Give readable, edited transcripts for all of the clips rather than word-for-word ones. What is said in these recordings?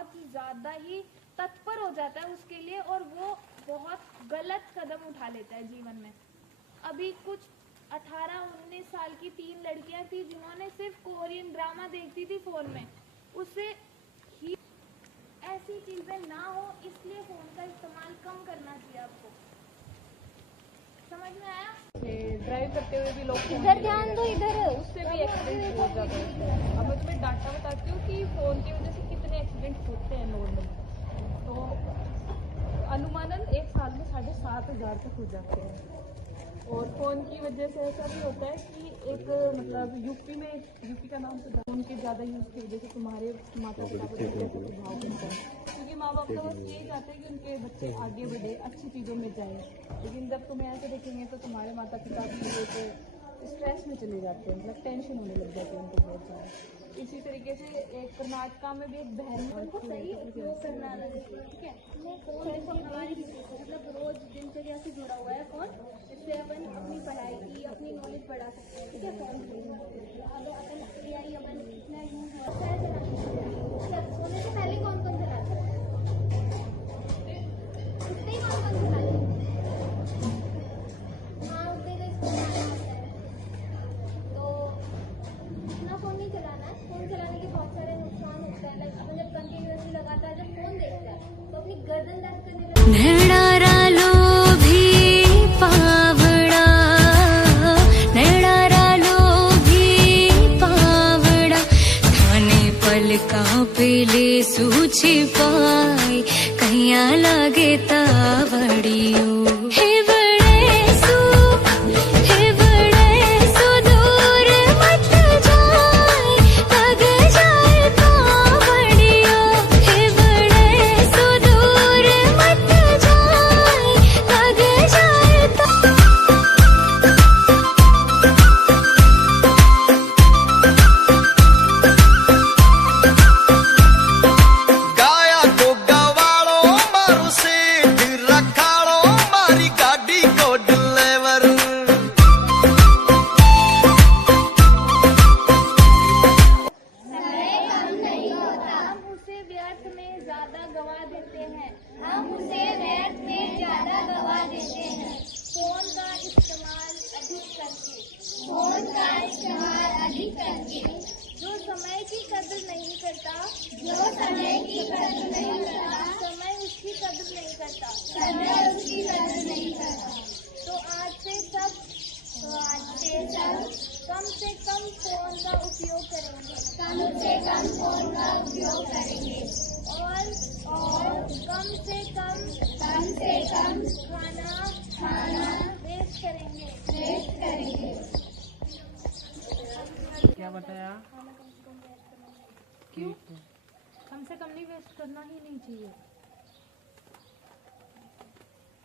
बहुत ज़्यादा ही तत्पर हो जाता है उसके लिए और वो बहुत गलत कदम उठा लेता है जीवन में। अभी कुछ 18-19 साल की 3 लड़कियां थी जिन्होंने सिर्फ कोरियन ड्रामा देखती थी फ़ोन में। उससे ही ऐसी चीज़ें ना हो, इसलिए फ़ोन का इस्तेमाल कम करना चाहिए आपको। समझ में आया? ड्राइव करते हुए भी लोग इधर ध्यान दो, इधर उससे भी एक्सीडेंट हो जाता है। अब मैं तुम्हें डाटा बताती हूँ कि फ़ोन की वजह से कितने एक्सीडेंट होते हैं नॉर्मली। तो अनुमानन एक साल में 7,500 तक हो जाते हैं। और फ़ोन की वजह से ऐसा भी होता है कि एक मतलब यूपी का नाम तो फ़ोन के ज़्यादा यूज़ की वजह से तुम्हारे माता पिता पर कैसा प्रभाव पड़ता है, क्योंकि माँ बाप तो बस यही चाहते हैं कि उनके बच्चे आगे बढ़े, अच्छी चीज़ों में जाएं। लेकिन जब तुम्हें ऐसे देखेंगे तो तुम्हारे माता पिता भी एक स्ट्रेस में चले जाते हैं, मतलब टेंशन होने लग जाती है उनको बहुत ज़्यादा। इसी तरीके से एक कर्नाटका में भी एक बहन को सही उपयोग करना है, ठीक है। फोन हमारी मतलब रोज दिनचर्या से जुड़ा हुआ है फोन। इससे अपन अपनी पढ़ाई की, अपनी नॉलेज बढ़ा सकते हैं, ठीक है। फोन अब अपन AI अपन इतना यूज होता है चलाना। सोने से पहले कौन कौन चलाता है? उठते ही कौन कौन चलाता है? हाँ, उठते ही तो तो इतना फोन नहीं चलाना है। फोन चलाने के बहुत सारे नुकसान होते हैं। लाइक अपन जब कंटिन्यूअसली लगातार जब फोन देखता है तो अपनी गर्दन दर्द करने लगती है। नेडारा लोभी पावड़ा, नेडारा लोभी पावड़ा, थाने पलका पेले सूची पाई, कैया लागे तावड़ियो। हम उसे व्यर्थ में ज्यादा गवा देते हैं। फोन का इस्तेमाल अधिक करके, फोन का इस्तेमाल अधिक करके जो समय की कदर नहीं करता, जो समय की कदर नहीं करता, समय उसकी कदर नहीं करता, समय उसकी कदर नहीं करता। तो आज से सब कम से कम फोन का उपयोग करेंगे, कम से कम फोन का उपयोग करेंगे और कम से कम खाना वेस्ट करेंगे। क्या बताया? क्यों? कम से कम नहीं वेस्ट करना ही नहीं चाहिए।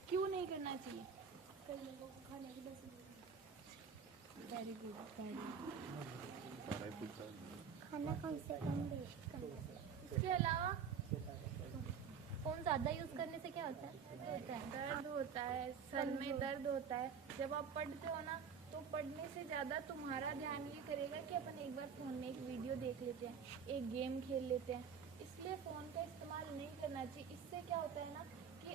क्यों नहीं करना चाहिए? Very good. खाना कम से कम वेस्ट करना चाहिए। इसके अलावा फोन ज्यादा यूज करने से क्या होता है? दर्द होता है, सर में दर्द होता है। जब आप पढ़ते हो ना तो पढ़ने से ज़्यादा तुम्हारा ध्यान ये करेगा कि अपन एक बार फ़ोन में एक वीडियो देख लेते हैं, एक गेम खेल लेते हैं। इसलिए फ़ोन का इस्तेमाल नहीं करना चाहिए। इससे क्या होता है ना कि